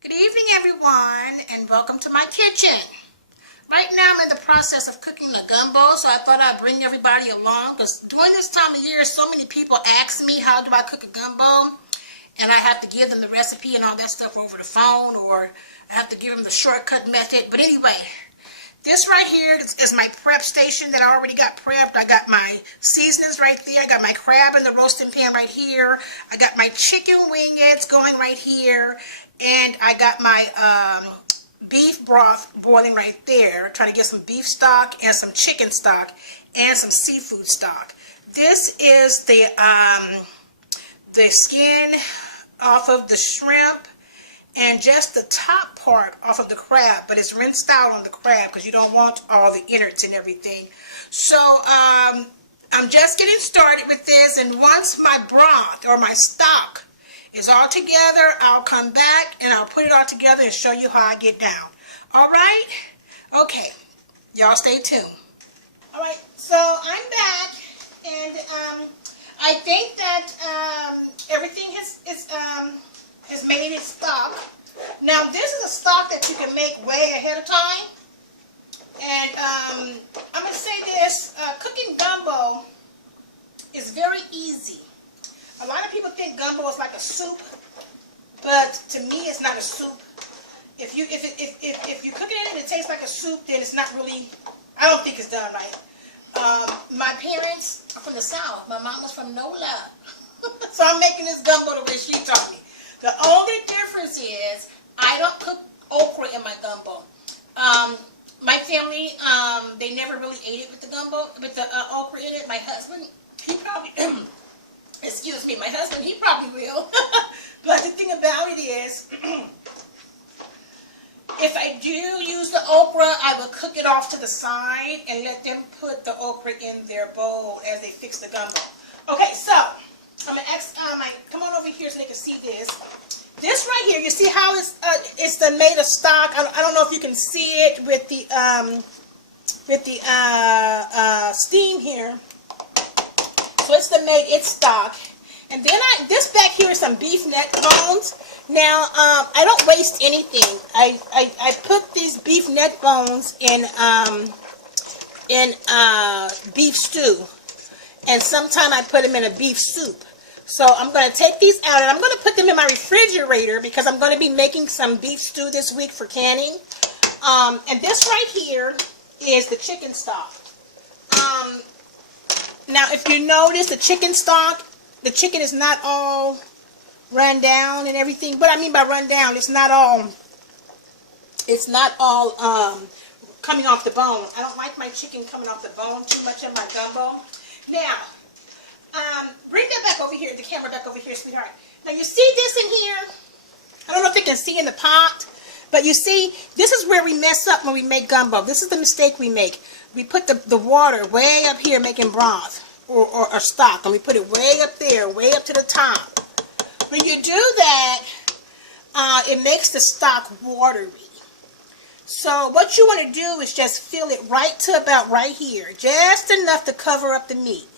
Good evening, everyone, and welcome to my kitchen. Right now I'm in the process of cooking the gumbo, so I thought I'd bring everybody along because during this time of year so many people ask me how do I cook a gumbo, and I have to give them the recipe and all that stuff over the phone, or I have to give them the shortcut method. But anyway, this right here is my prep station that I already got prepped. I got my seasonings right there. I got my crab in the roasting pan right here. I got my chicken wingettes going right here. And I got my beef broth boiling right there. Trying to get some beef stock and some chicken stock and some seafood stock. This is the skin off of the shrimp and just the top part off of the crab, but it's rinsed out on the crab because you don't want all the innards and everything. So I'm just getting started with this, and once my broth or my stock is all together, I'll come back and I'll put it all together and show you how I get down. All right? Okay. Y'all stay tuned. All right. So I'm back, and I think that everything has made its stock. Now this is a stock that you can make way ahead of time. And I'm going to say this, cooking gumbo is very easy. A lot of people think gumbo is like a soup, but to me it's not a soup. If you cook it in and it tastes like a soup, then it's not really, I don't think it's done right. My parents are from the South. My mom was from NOLA. So I'm making this gumbo the way she taught me. The only difference is I don't cook okra in my gumbo. My family, they never really ate it with the gumbo, with the okra in it. My husband, he probably, excuse me, my husband, he probably will. But the thing about it is, if I do use the okra, I will cook it off to the side and let them put the okra in their bowl as they fix the gumbo. Okay, so I'm gonna ask, come on over here so they can see this. This right here, you see how it's made of stock. I don't know if you can see it with the steam here. So it's stock. And then this back here is some beef neck bones. Now I don't waste anything. I put these beef neck bones in beef stew, and sometimes I put them in a beef soup. So I'm going to take these out, and I'm going to put them in my refrigerator because I'm going to be making some beef stew this week for canning. And this right here is the chicken stock. Now, if you notice the chicken stock, the chicken is not all run down and everything. What I mean by run down, it's not all coming off the bone. I don't like my chicken coming off the bone too much in my gumbo. Now, bring that back over here, the camera back over here, sweetheart. Now you see this in here? I don't know if they can see in the pot, but you see, this is where we mess up when we make gumbo. This is the mistake we make. We put the water way up here making broth or stock, and we put it way up there, way up to the top. When you do that, it makes the stock watery. So what you want to do is just fill it right to about right here, just enough to cover up the meat.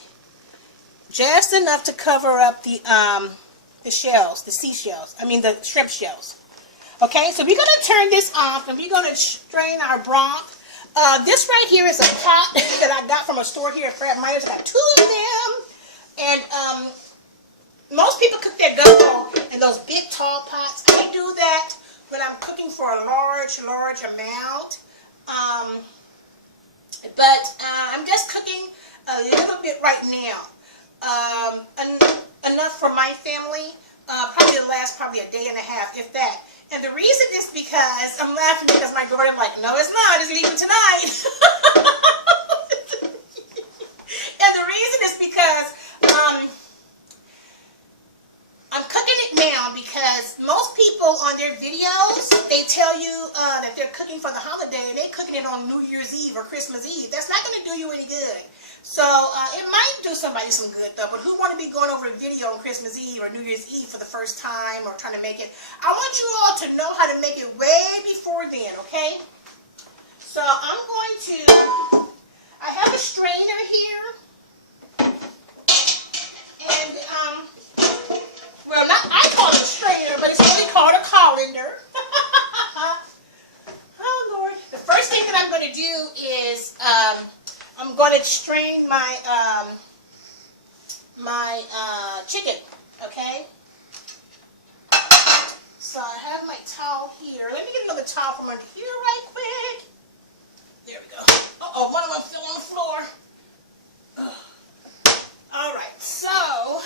Just enough to cover up the shells, the seashells, the shrimp shells. Okay, so we're going to turn this off, and we're going to strain our broth. This right here is a pot that I got from a store here at Fred Meyer's. I got 2 of them, and most people cook their gumbo in those big tall pots. I do that when I'm cooking for a large amount, but I'm just cooking a little bit right now. Enough for my family, probably to last a day and a half, if that. And the reason is because, I'm laughing because my daughter's like, no it's not, it's leaving tonight. And the reason is because I'm cooking it now because most people on their videos, they tell you that they're cooking for the holiday, and they're cooking it on New Year's Eve or Christmas Eve. That's not going to do you any good. So it might do somebody some good though, but who want to be going over a video on Christmas Eve or New Year's Eve for the first time or trying to make it? I want you all to know how to make it way before then, okay? So I'm going to, I have a strainer here, and well, not, I call it a strainer, but it's really called a colander. going to strain my chicken, okay? So I have my towel here. Let me get another towel from under here right quick. There we go. Uh-oh, one of them fell on the floor. Ugh. All right, so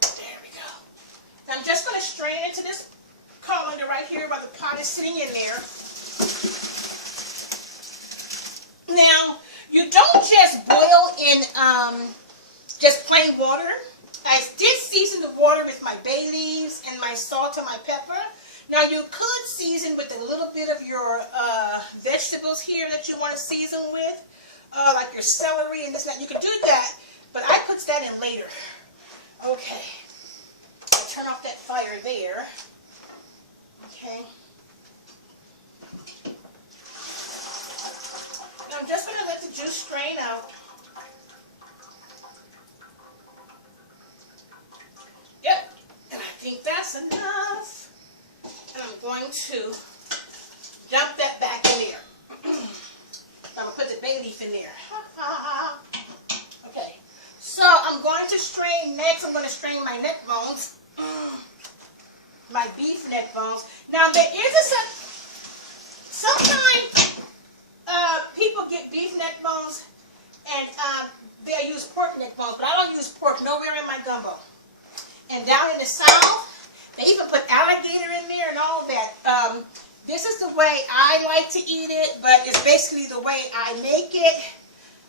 there we go. Now I'm just going to strain it into this colander right here while the pot is sitting in there. Now, you don't just boil in just plain water. I did season the water with my bay leaves and my salt and my pepper. Now, you could season with a little bit of your vegetables here that you want to season with, like your celery and this and that. You could do that, but I put that in later. Okay. I'll turn off that fire there. Okay. Now, I'm just going to let the juice strain out. Yep, and I think that's enough. And I'm going to dump that back in there. I'm going to put the bay leaf in there. Okay, so I'm going to strain next. I'm going to strain my neck bones, my beef neck bones. Now there is sometimes people get beef neck bones and they use pork neck bones, but I don't use pork nowhere in my gumbo. And down in the South, they even put alligator in there and all that. This is the way I like to eat it, but it's basically the way I make it.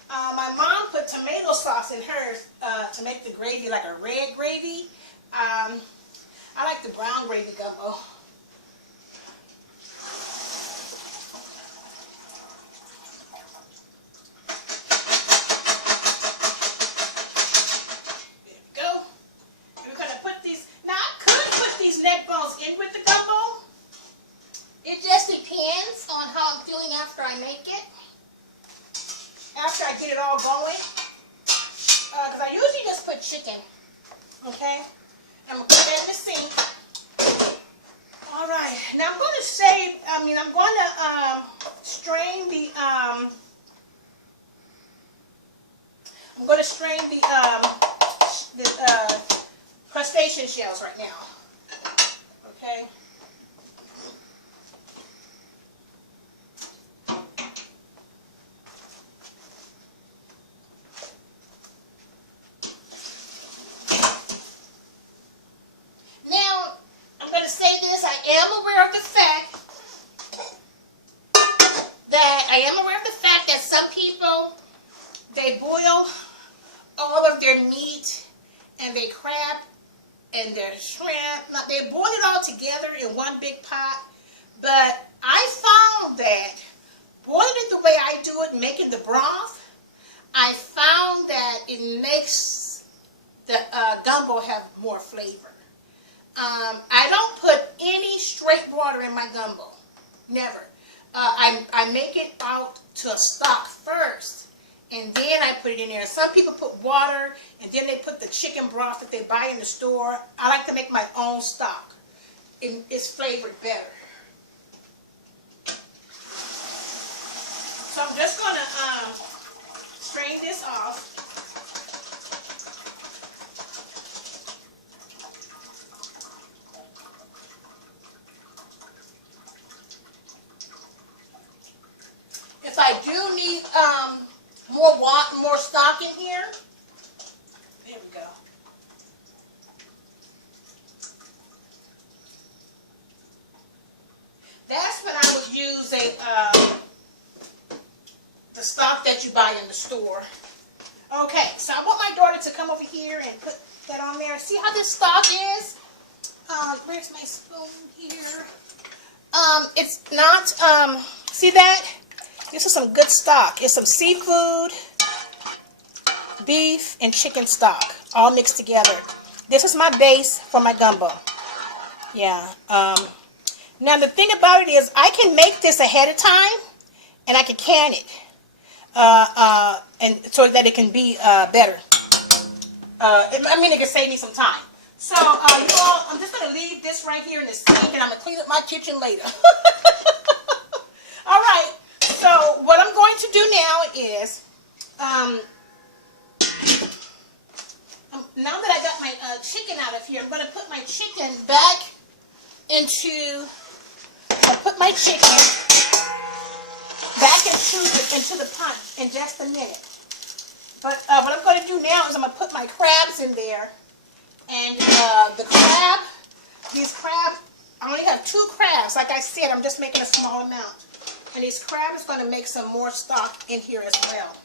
My mom put tomato sauce in hers to make the gravy like a red gravy. I like the brown gravy gumbo. After I make it, after I get it all going, because I usually just put chicken, okay? I'm going to put that in the sink. All right, now I'm going to save, I'm going to strain the, I'm going to strain the crustacean shells right now, okay? They boil all of their meat and their crab and their shrimp. Now, they boil it all together in one big pot, but I found that boiling it the way I do it, making the broth, I found that it makes the gumbo have more flavor. I don't put any straight water in my gumbo, never. I make it out to a stock first, and then I put it in there. Some people put water, and then they put the chicken broth that they buy in the store. I like to make my own stock. It's flavored better. So I'm just going to strain this off. If I do need more stock in here, there we go. That's when I would use the stock that you buy in the store. Okay, so I want my daughter to come over here and put that on there. See how this stock is? Where's my spoon here? It's not, see that? This is some good stock. It's some seafood, beef, and chicken stock all mixed together. This is my base for my gumbo. Yeah. Now the thing about it is I can make this ahead of time and I can can it. And so that it can be better. It can save me some time. So, you all, I'm just going to leave this right here in the sink and I'm going to clean up my kitchen later. All right. now is, now that I got my chicken out of here, I'm going to put my chicken back into, into the pot in just a minute. But what I'm going to do now is I'm going to put my crabs in there. And the crab, these crabs, I only have 2 crabs. Like I said, I'm just making a small amount. And these crabs is going to make some more stock in here as well.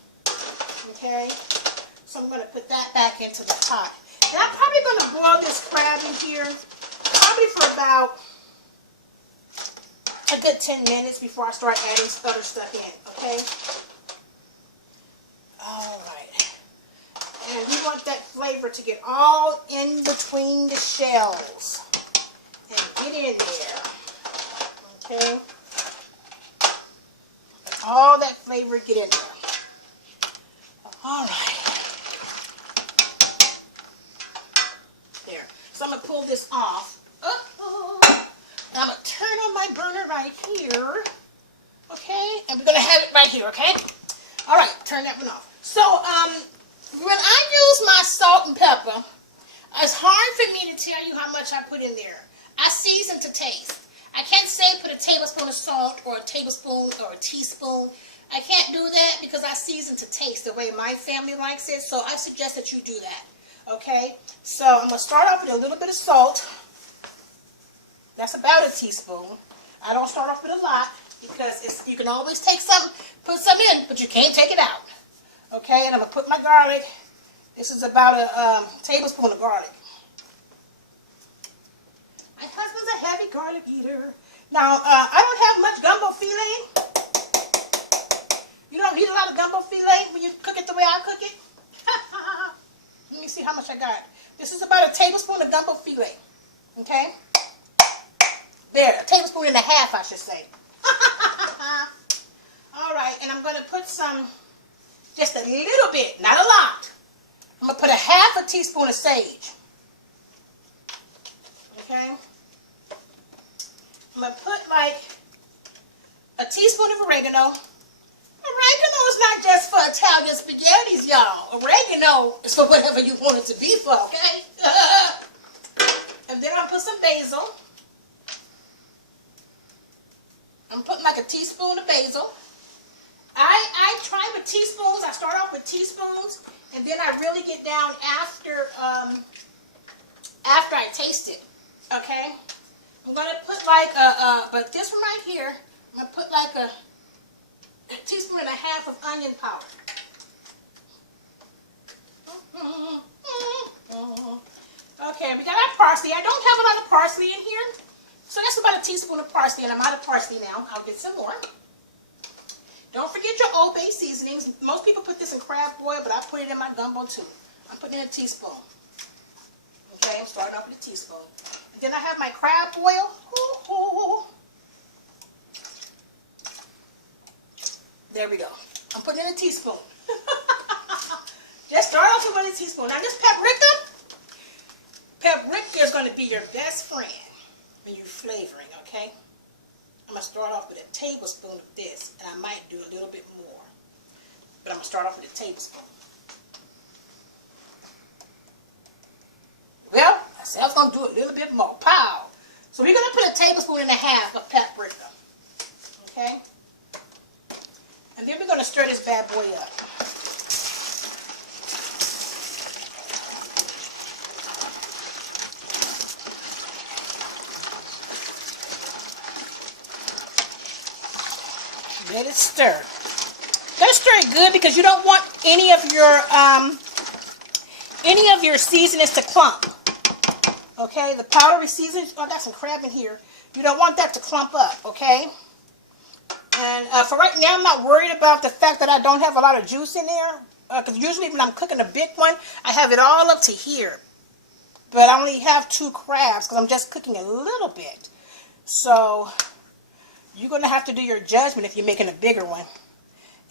Okay? So I'm going to put that back into the pot. And I'm probably going to boil this crab in here probably for about a good 10 minutes before I start adding other stuff in. Okay? Alright. And we want that flavor to get all in between the shells. And get in there. Okay? All that flavor get in there. Alright. There. So I'm going to pull this off. And I'm going to turn on my burner right here. Okay? And we're going to have it right here, okay? Alright, turn that one off. So, when I use my salt and pepper, it's hard for me to tell you how much I put in there. I season to taste. I can't say put a tablespoon of salt or a tablespoon or a teaspoon. I can't do that because I season to taste the way my family likes it. So I suggest that you do that. Okay? So I'm going to start off with a little bit of salt. That's about a teaspoon. I don't start off with a lot because you can always take some, put some in, but you can't take it out. Okay? And I'm going to put my garlic. This is about a tablespoon of garlic. My husband's a heavy garlic eater. Now, I don't have much gumbo filet. You don't need a lot of gumbo filet when you cook it the way I cook it. Let me see how much I got. This is about a tablespoon of gumbo filet. Okay? There, a tablespoon and a half, I should say. Alright, and I'm going to put some, just a little bit, not a lot. I'm going to put a half a teaspoon of sage. Okay? I'm going to put like a teaspoon of oregano. Oregano is not just for Italian spaghettis, y'all. Oregano is for whatever you want it to be for, okay? And then I'll put some basil. I'm putting like a teaspoon of basil. I try with teaspoons. I start off with teaspoons, and then I really get down after I taste it. Okay? I'm going to put like but this one right here, I'm going to put like a teaspoon and a half of onion powder. Okay, we got our parsley. I don't have a lot of parsley in here, so that's about a teaspoon of parsley, and I'm out of parsley now. I'll get some more. Don't forget your Old Bay seasonings. Most people put this in crab boil, but I put it in my gumbo too. I'm putting in a teaspoon. Okay, I'm starting off with a teaspoon. And then I have my crab boil. There we go. I'm putting in a teaspoon. Just start off with 1 teaspoon. Now this paprika is going to be your best friend when you're flavoring, okay? I'm going to start off with a tablespoon of this, and I might do a little bit more. But I'm going to start off with a tablespoon. Well, I said I was going to do a little bit more. Pow! So we're going to put a tablespoon and a half of paprika. Okay? And then we're going to stir this bad boy up. Let it stir. Gotta stir it good because you don't want any of your seasonings to clump. Okay, the powdery seasonings. Oh, I got some crab in here. You don't want that to clump up. Okay. And for right now, I'm not worried about the fact that I don't have a lot of juice in there. Because usually when I'm cooking a big one, I have it all up to here. But I only have 2 crabs because I'm just cooking a little bit. So you're going to have to do your judgment if you're making a bigger one.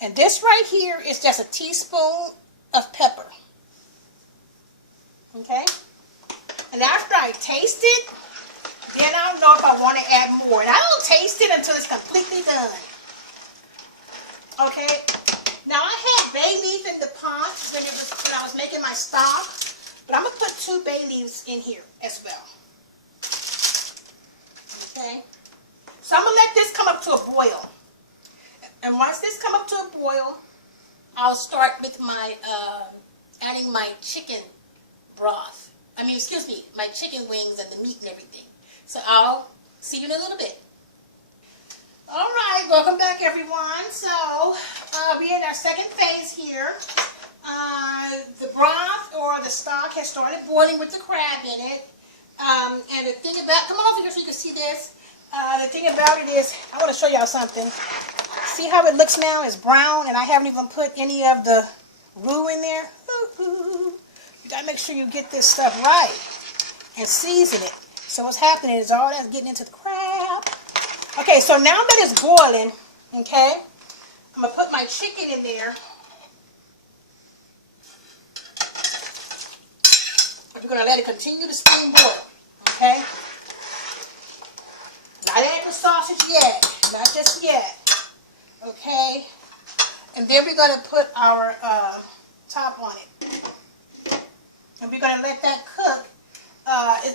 And this right here is just a teaspoon of pepper. Okay? And after I taste it, then I'll know if I want to add more. And I don't taste it until it's completely done. Okay? Now I had bay leaf in the pot when I was making my stock, but I'm gonna put 2 bay leaves in here as well. Okay. So I'm gonna let this come up to a boil, and once this come up to a boil, I'll start with my adding my chicken broth. Excuse me, my chicken wings and the meat and everything. So I'll see you in a little bit. All right, welcome back, everyone. So we're in our second phase here. The broth or the stock has started boiling with the crab in it. And the thing about, come over here so you can see this. The thing about it is, I want to show y'all something. See how it looks now? It's brown, and I haven't even put any of the roux in there. You got to make sure you get this stuff right and season it. So what's happening is all that's getting into the crab. Okay, so now that it's boiling, okay, I'm going to put my chicken in there. We're going to let it continue to steam boil, okay? Not add the sausage yet, not just yet, okay? And then we're going to put our top on it. And we're going to let that cook.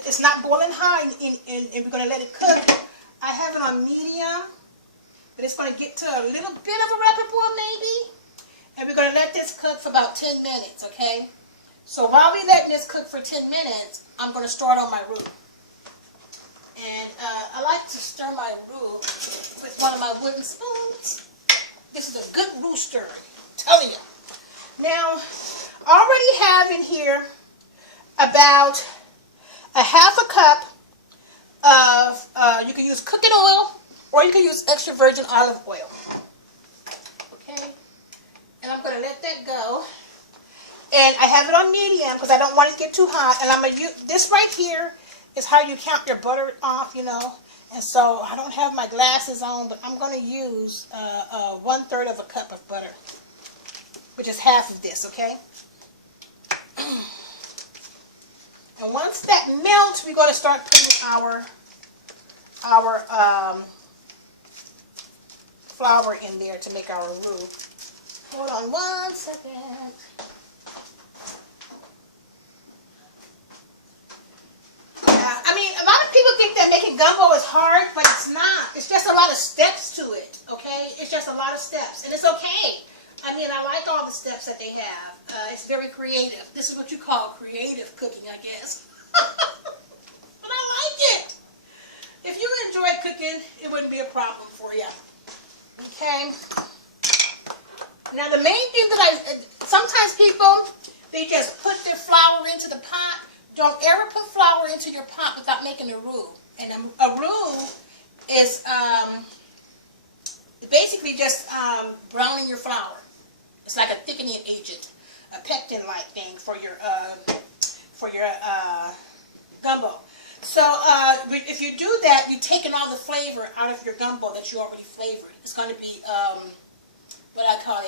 It's not boiling high, and we're going to let it cook. I have it on medium, but it's going to get to a little bit of a rapid boil maybe. And we're going to let this cook for about 10 minutes, okay? So while we're letting this cook for 10 minutes, I'm going to start on my roux. And I like to stir my roux with one of my wooden spoons. This is a good roux stir, I'm telling you. Now, I already have in here about a half a cup of, you can use cooking oil or you can use extra virgin olive oil. Okay? And I'm going to let that go. And I have it on medium because I don't want it to get too hot. And I'm going to use, this right here is how you count your butter off, you know. And so I don't have my glasses on, but I'm going to use 1/3 of a cup of butter, which is half of this, okay? And once that melts, we're going to start putting our flour in there to make our roux. Hold on 1 second. A lot of people think that making gumbo is hard, but it's not. It's just a lot of steps to it, okay? It's just a lot of steps, and it's okay. I like all the steps that they have. It's very creative. This is what you call creative cooking, I guess. But I like it. If you enjoy cooking, it wouldn't be a problem for you. Okay? Now, the main thing that sometimes people, they just put their flour into the pot. Don't ever put flour into your pot without making a roux. And a roux is basically just browning your flour. It's like a thickening agent, a pectin-like thing for your gumbo. So if you do that, you're taking all the flavor out of your gumbo that you already flavored. It's going to be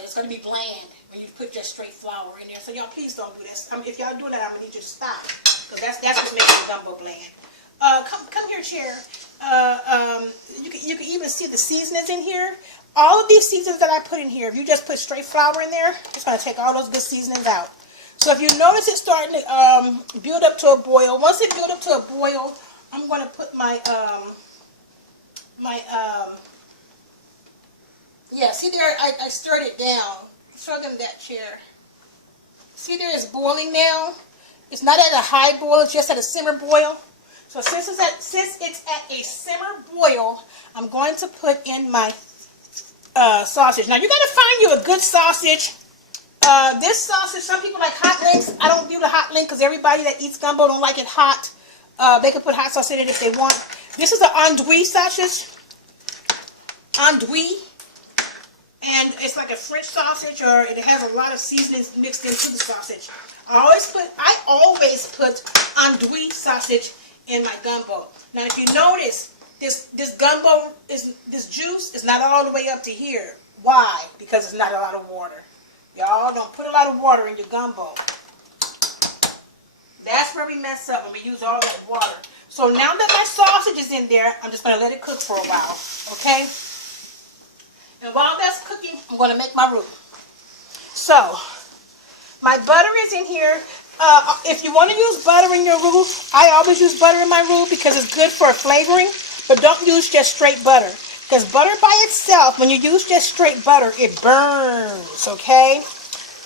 it's going to be bland when you put just straight flour in there. So y'all, please don't do this. If y'all do that, I'm going to need you to stop, because that's what makes the gumbo bland. Come here, Chair. You can even see the seasonings in here. All of these seasonings that I put in here, if you just put straight flour in there, it's going to take all those good seasonings out. So if you notice it's starting to build up to a boil, once it builds up to a boil, I'm going to put my see there, I stirred it down. Show them that, Chair. See there, it's boiling now. It's not at a high boil, it's just at a simmer boil. So since it's at a simmer boil, I'm going to put in my sausage. Now you got to find you a good sausage. This sausage, some people like hot links. I don't do the hot link because everybody that eats gumbo don't like it hot. They can put hot sauce in it if they want. This is an andouille sausage. Andouille. And it's like a French sausage, or it has a lot of seasonings mixed into the sausage. I always put andouille sausage in my gumbo. Now if you notice, this gumbo, this juice is not all the way up to here. Why? Because it's not a lot of water. Y'all don't put a lot of water in your gumbo. That's where we mess up, when we use all that water. So now that my sausage is in there, I'm just going to let it cook for a while. Okay? And while that's cooking, I'm going to make my roux. So, my butter is in here. If you want to use butter in your roux, I always use butter in my roux because it's good for flavoring, but don't use just straight butter. Because butter by itself, when you use just straight butter, it burns, okay?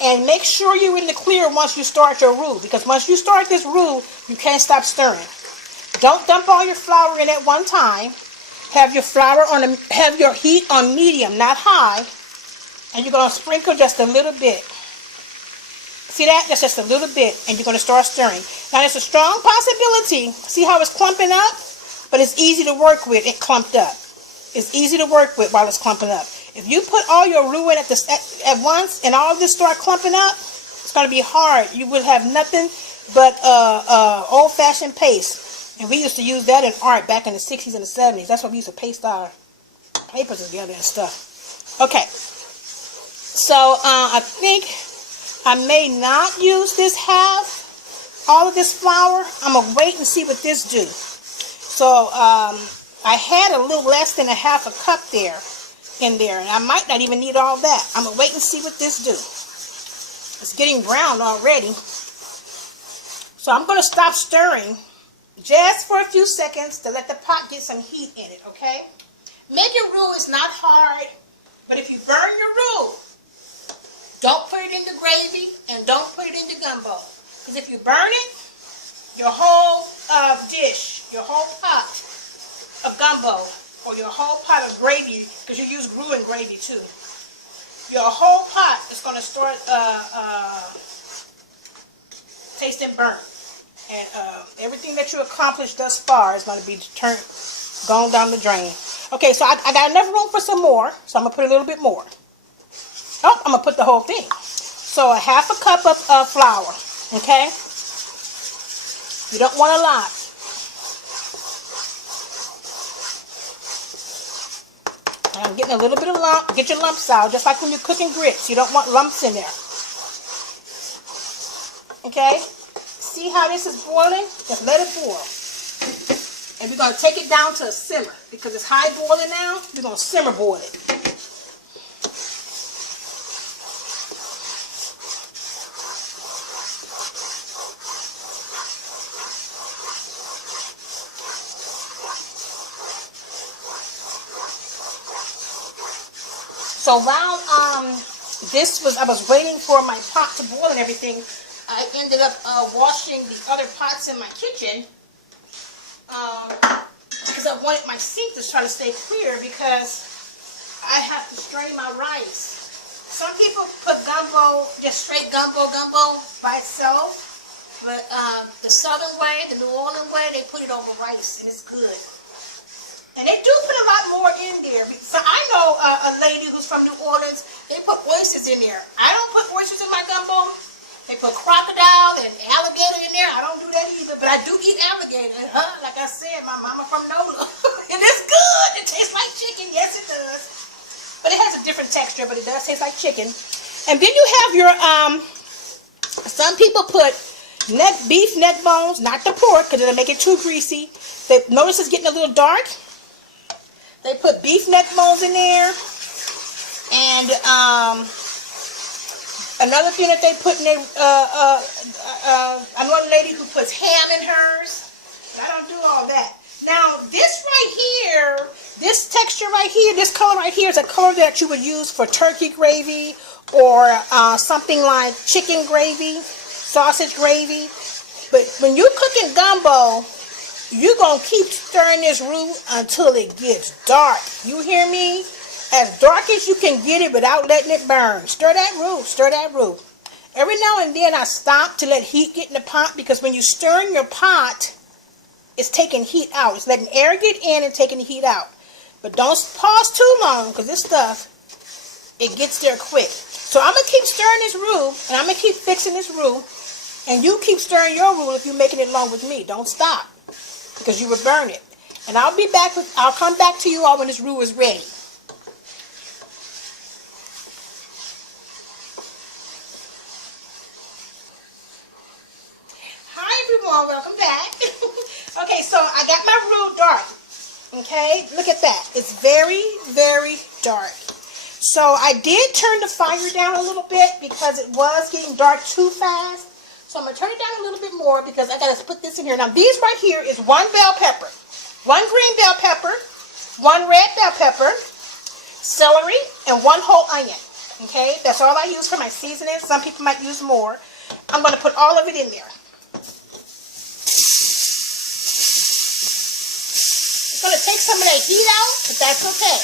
And make sure you're in the clear once you start your roux, because once you start this roux, you can't stop stirring. Don't dump all your flour in at one time. Have your heat on medium, not high, and you're going to sprinkle just a little bit. See that? That's just a little bit, and you're going to start stirring. Now, there's a strong possibility. See how it's clumping up? But it's easy to work with it clumped up. It's easy to work with while it's clumping up. If you put all your roux in at once and all of this start clumping up, it's going to be hard. You will have nothing but old-fashioned paste. And we used to use that in art back in the 60s and the 70s. That's what we used to paste our papers together and stuff. Okay. So, I think I may not use this all of this flour. I'm going to wait and see what this do. So, I had a little less than a half a cup in there, and I might not even need all that. I'm going to wait and see what this do. It's getting brown already. So, I'm going to stop stirring just for a few seconds to let the pot get some heat in it, okay? Make your roux is not hard, but if you burn your roux, don't put it in the gravy and don't put it in the gumbo. Because if you burn it, your whole dish, your whole pot of gumbo, or your whole pot of gravy, because you use roux and gravy too, your whole pot is going to start tasting burnt. And everything that you accomplished thus far is going to be gone down the drain. Okay, so I got enough room for some more, so I'm going to put a little bit more. Oh, I'm going to put the whole thing. So a half a cup of flour, okay? You don't want a lot. And I'm getting a little bit of lump. Get your lumps out, just like when you're cooking grits. You don't want lumps in there. Okay? See how this is boiling? Just let it boil. And we're going to take it down to a simmer. Because it's high boiling now, we're going to simmer boil it. So while I was waiting for my pot to boil and everything, I ended up washing the other pots in my kitchen because I wanted my sink to try to stay clear because I have to strain my rice. Some people put gumbo, just straight gumbo by itself, but the southern way, the New Orleans way, they put it over rice and it's good. And they do put a lot more in there. So I know a lady who's from New Orleans, they put oysters in there. I don't put oysters in my gumbo. They put crocodile and alligator in there. I don't do that either, but I do eat alligator. Like I said, my mama from NOLA. And it's good. It tastes like chicken. Yes, it does. But it has a different texture, but it does taste like chicken. And then you have your, some people put beef neck bones, not the pork, because it'll make it too greasy. Notice it's getting a little dark. They put beef neck bones in there. And another thing that they put in there, I know a lady who puts ham in hers. I don't do all that. Now, this right here, this texture right here, this color right here is a color that you would use for turkey gravy or something like chicken gravy, sausage gravy. But when you're cooking gumbo, you're going to keep stirring this roux until it gets dark. You hear me? As dark as you can get it without letting it burn. Stir that roux. Stir that roux. Every now and then I stop to let heat get in the pot because when you stir in your pot, it's taking heat out. It's letting air get in and taking the heat out. But don't pause too long because this stuff, it gets there quick. So I'm going to keep stirring this roux and I'm going to keep fixing this roux. And you keep stirring your roux if you're making it along with me. Don't stop because you will burn it. And I'll come back to you all when this roux is ready. Welcome back. Okay, so I got my roux dark. Okay, look at that. It's very, very dark. So I did turn the fire down a little bit because it was getting dark too fast. So I'm going to turn it down a little bit more because I got to put this in here. Now these right here is 1 bell pepper, 1 green bell pepper, 1 red bell pepper, celery, and 1 whole onion. Okay, that's all I use for my seasoning. Some people might use more. I'm going to put all of it in there. It's going to take some of that heat out, but that's okay.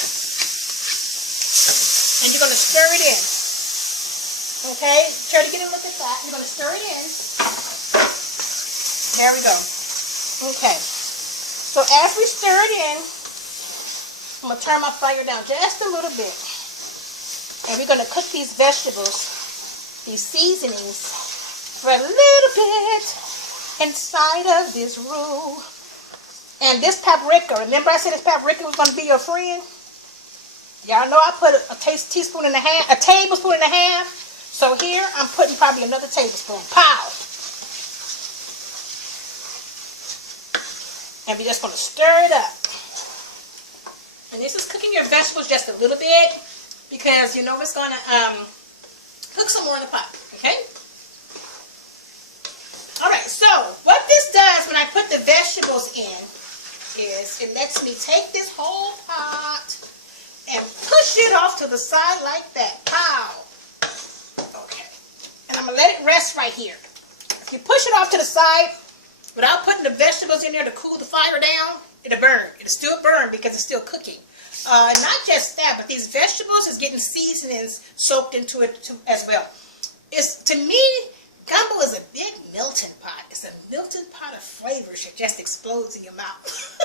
And you're going to stir it in. Okay, try to get a look at that. You're going to stir it in. There we go. Okay, so as we stir it in, I'm going to turn my fire down just a little bit. And we're going to cook these vegetables, these seasonings, for a little bit inside of this roux. And this paprika, remember I said this paprika was going to be your friend? Y'all know I put a tablespoon and a half. So here I'm putting probably another tablespoon. Pow! And we're just going to stir it up. And this is cooking your vegetables just a little bit because you know it's going to cook some more in the pot. Okay? Alright, so what this does when I put the vegetables in is it lets me take this whole pot and push it off to the side like that. Pow! Okay. And I'm going to let it rest right here. If you push it off to the side without putting the vegetables in there to cool the fire down, it'll burn. It'll still burn because it's still cooking. Not just that, but these vegetables is getting seasonings soaked into it too, as well. To me, gumbo is a big melting pot. It's a melting pot of flavors that just explodes in your mouth.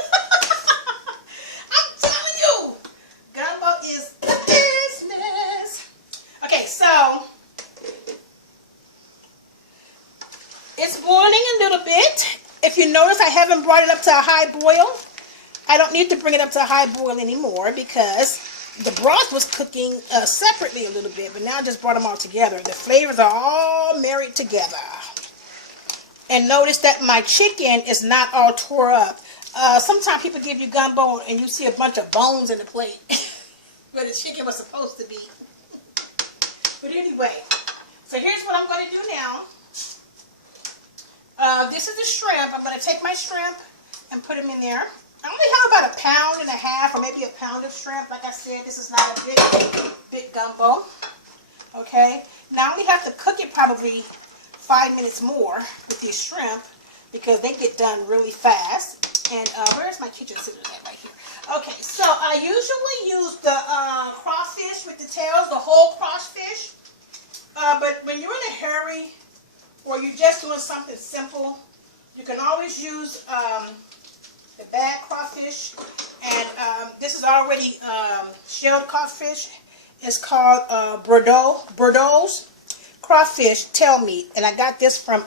I'm telling you, gumbo is the business. Okay, so it's boiling a little bit. If you notice, I haven't brought it up to a high boil. I don't need to bring it up to a high boil anymore because the broth was cooking separately a little bit, but now I just brought them all together. The flavors are all married together. And notice that my chicken is not all tore up. Sometimes people give you gumbo and you see a bunch of bones in the plate where the chicken was supposed to be. But anyway, so here's what I'm going to do now. This is the shrimp. I'm going to take my shrimp and put them in there. I only have about 1.5 pounds or maybe 1 pound of shrimp. Like I said, this is not a big gumbo. Okay. Now I only have to cook it probably 5 minutes more with these shrimp because they get done really fast. And where's my kitchen scissors at right here? Okay, so I usually use the crawfish with the tails, the whole crawfish. But when you're in a hurry or you're just doing something simple, you can always use the bag crawfish, and this is already shelled crawfish. It's called Bordeaux's crawfish tail meat, and I got this from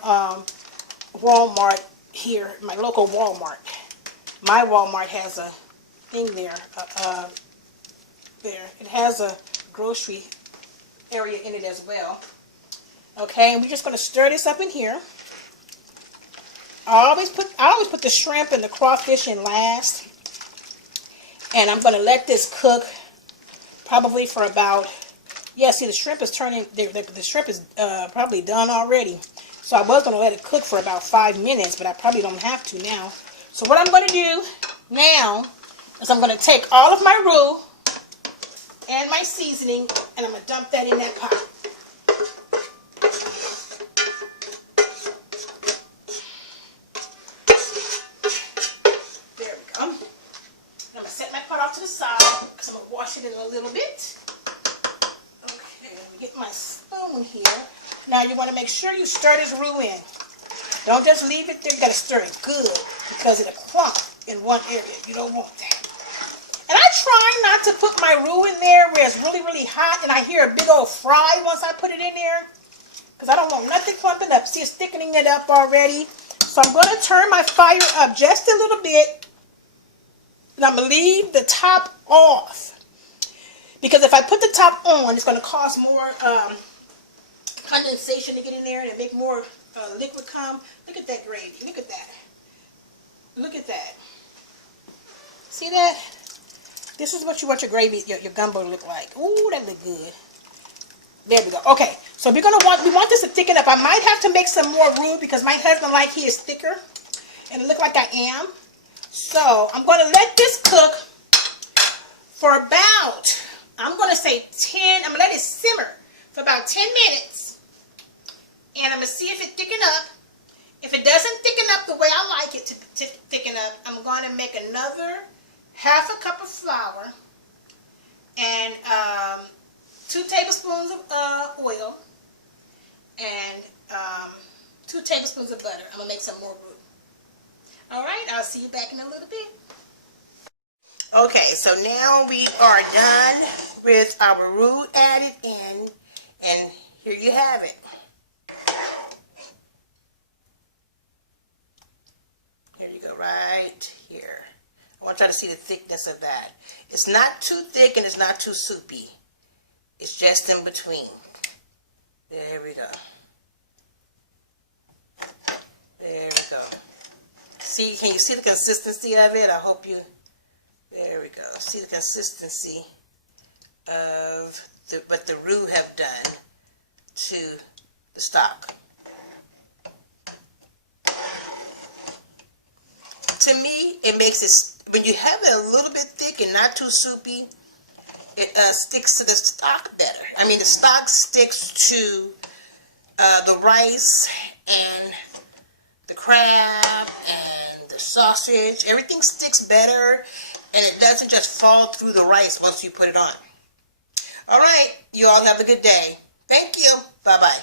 Walmart here, my local Walmart. My Walmart has a thing there. It has a grocery area in it as well. Okay, and we're just going to stir this up in here. I always put the shrimp and the crawfish in last, and I'm going to let this cook probably for about, see the shrimp is turning, the shrimp is probably done already, so I was going to let it cook for about 5 minutes, but I probably don't have to now. So what I'm going to do now is I'm going to take all of my roux and my seasoning and I'm going to dump that in that pot. It in a little bit. Okay, let me get my spoon here. Now you want to make sure you stir this roux in. Don't just leave it there. You got to stir it good because it'll clump in one area. You don't want that. And I try not to put my roux in there where it's really, really hot and I hear a big old fry once I put it in there because I don't want nothing clumping up. See, it's thickening it up already. So I'm going to turn my fire up just a little bit and I'm going to leave the top off. Because if I put the top on, it's going to cause more condensation to get in there and make more liquid come. Look at that gravy. Look at that. Look at that. See that? This is what you want your gravy, your gumbo to look like. Ooh, that look good. There we go. Okay, so we want this to thicken up. I might have to make some more roux because my husband like his thicker, and it look like I am. So I'm going to let this cook for about, I'm going to say 10. I'm going to let it simmer for about 10 minutes, and I'm going to see if it thicken up. If it doesn't thicken up the way I like it to thicken up, I'm going to make another half a cup of flour and 2 tablespoons of oil and 2 tablespoons of butter. I'm going to make some more roux. All right, I'll see you back in a little bit. Okay, so now we are done with our roux added in, and here you have it. Here you go, right here. I want y'all to see the thickness of that. It's not too thick and it's not too soupy. It's just in between. There we go. There we go. See, can you see the consistency of it? I hope you, there we go. See the consistency of what the roux have done to the stock. To me, it makes it, when you have it a little bit thick and not too soupy, it sticks to the stock better. I mean, the stock sticks to the rice and the crab and the sausage. Everything sticks better, and it doesn't just fall through the rice once you put it on. All right, you all have a good day. Thank you. Bye-bye.